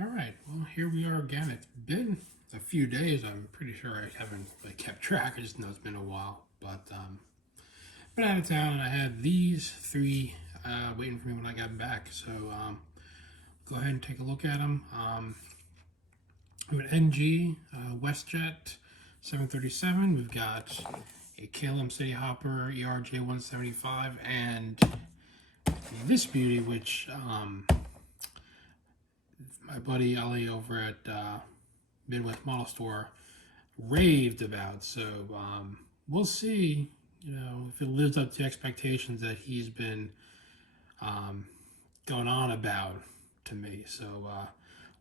All right, well, here we are again. It's been a few days. I'm pretty sure I haven't kept track. I just know it's been a while. But been out of town, and I had these three waiting for me when I got back. So go ahead and take a look at them. We have an NG WestJet 737. We've got a KLM Cityhopper ERJ-175, and this beauty, which my buddy Ellie over at Midwest Model Store raved about. So we'll see, if it lives up to expectations that he's been going on about to me. So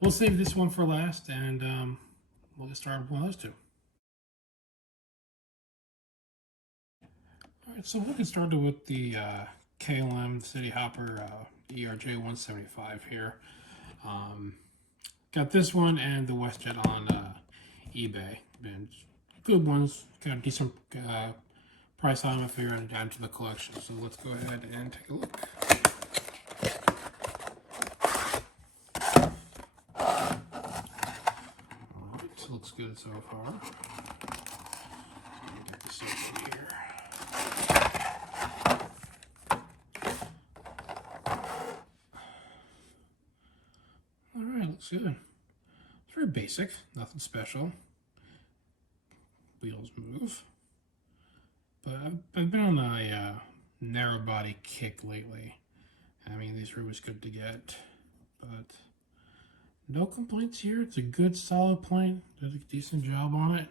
we'll save this one for last, and we'll get started with one of those two. All right, so we'll get started with the KLM Cityhopper ERJ-175 here. Got this one and the WestJet on eBay. And good ones. Got a decent price on them if you're down to the collection. So let's go ahead and take a look. Alright, so looks good so far. Get this open here. Alright, looks good. It's very basic, nothing special. Wheels move. But I've been on a narrow body kick lately. I mean, these are always good to get, but no complaints here. It's a good, solid plane. Did a decent job on it.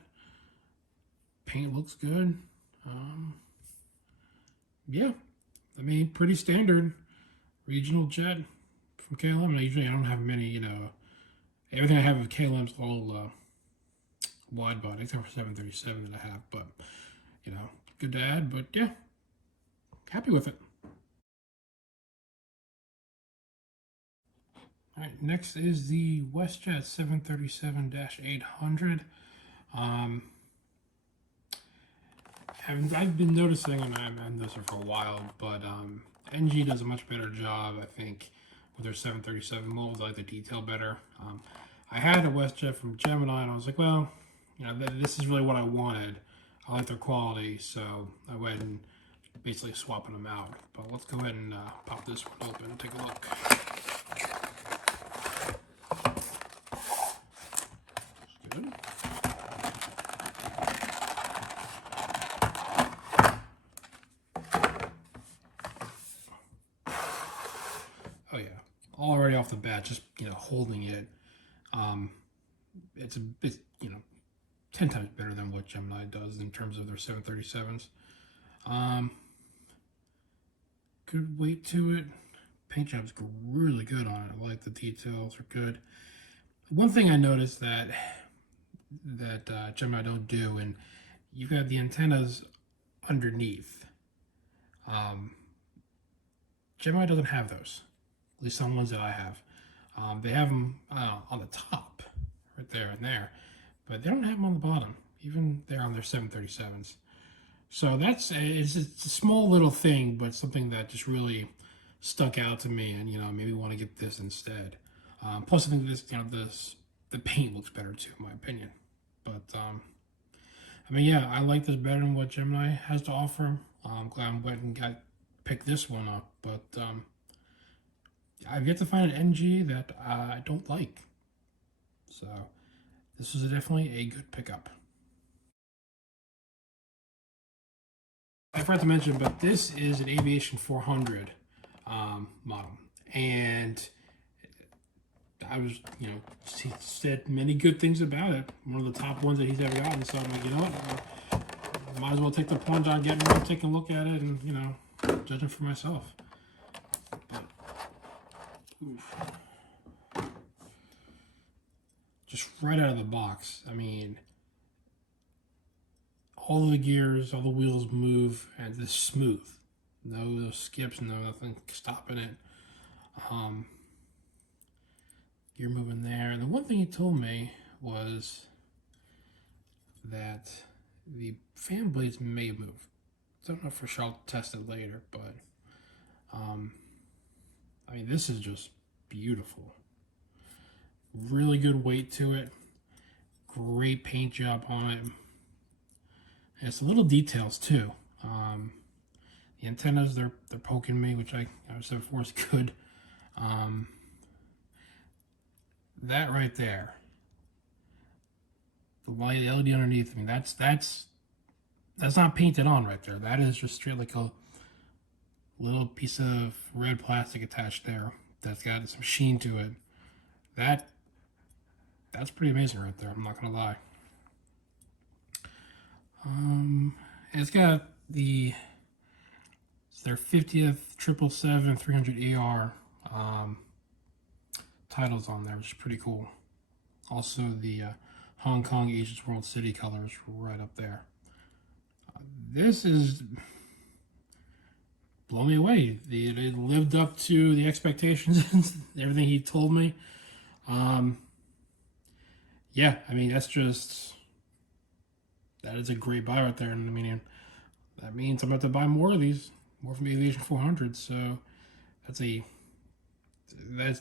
Paint looks good. Yeah, I mean, pretty standard regional jet from KLM. Usually I don't have many, everything I have of KLM's all wide body, except for 737 that I have, but, good to add, but yeah, happy with it. All right, next is the WestJet 737-800. I've been noticing, and I've noticed it for a while, but NG does a much better job, I think, with their 737 molds. I like the detail better. I had a WestJet from Gemini, and I was like, well, this is really what I wanted. I like their quality, so I went and basically swapping them out. But let's go ahead and pop this one open and take a look. Good. Oh yeah, already off the bat, just holding it, it's 10 times better than what Gemini does in terms of their 737s. Good weight to it. Paint job's really good on it. I like the details are good. One thing I noticed that Gemini don't do, and you've got the antennas underneath. Gemini doesn't have those, at least on ones that I have. They have them on the top, right there and there, but they don't have them on the bottom, even there on their 737s. So it's a small little thing, but something that just really stuck out to me, and maybe want to get this instead. Plus, I think the paint looks better too, in my opinion. But I mean, yeah, I like this better than what Gemini has to offer. I'm glad I went and picked this one up, but I've yet to find an NG that I don't like. So this is definitely a good pickup. I forgot to mention, but this is an Aviation 400 model, and I was, he said many good things about it. One of the top ones that he's ever gotten. So I'm like, what? Might as well take the plunge on getting one, take a look at it, and judge it for myself. But, oof. Just right out of the box. I mean, all the gears, all the wheels move, and it's smooth. No skips, nothing stopping it. Gear moving there. And the one thing he told me was that the fan blades may move. Don't know for sure. I'll test it later, but I mean, this is just beautiful. Really good weight to it. Great paint job on it. And some little details too. The antennas, they're poking me, which I said before is good. That right there, the light LED underneath. I mean, that's not painted on right there. That is just straight like a little piece of red plastic attached there that's got some sheen to it. That's pretty amazing right there. I'm not gonna lie. It's got it's their 50th 777 300 AR titles on there, which is pretty cool. Also, the Hong Kong Asia's World City colors right up there. This is blow me away. It lived up to the expectations and everything he told me. Yeah, I mean, that is a great buy right there. And I mean, that means I'm about to buy more of these, more from Aviation 400. So that's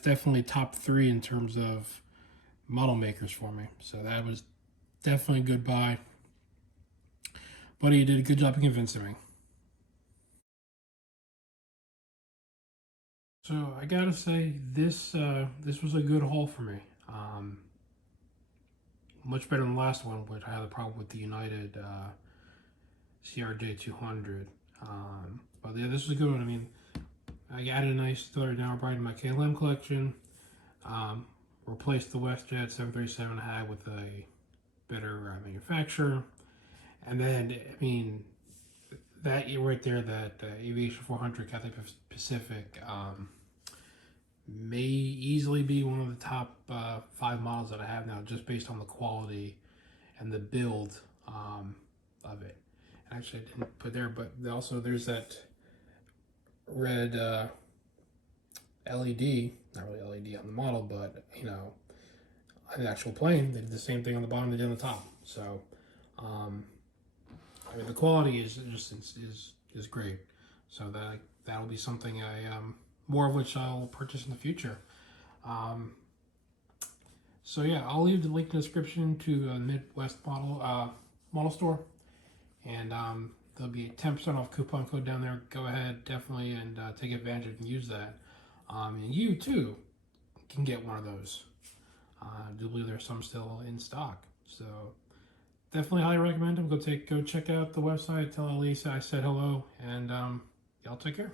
definitely top 3 in terms of model makers for me. So that was definitely a good buy. Buddy, you did a good job of convincing me. So I gotta say, this was a good haul for me. Much better than the last one, which I had a problem with the United CRJ-200. But yeah, this was a good one. I mean, I added a nice third hour bright in my KLM collection. Replaced the WestJet 737 I had with a better manufacturer. And then, I mean, that right there, that Aviation 400 Cathay Pacific may easily be one of the top 5 models that I have now, just based on the quality and the build of it. And actually, I didn't put there, but also there's that red LED, not really LED on the model, but you know, on the actual plane, they did the same thing on the bottom they did on the top. So, I mean, the quality is great. So that'll be something more of which I'll purchase in the future. So yeah, I'll leave the link in the description to the Midwest model store, and there'll be a 10% off coupon code down there. Go ahead, definitely, and take advantage and use that. And you too can get one of those. I do believe there's some still in stock, so definitely highly recommend them. Go check out the website. Tell Elisa I said hello, and y'all take care.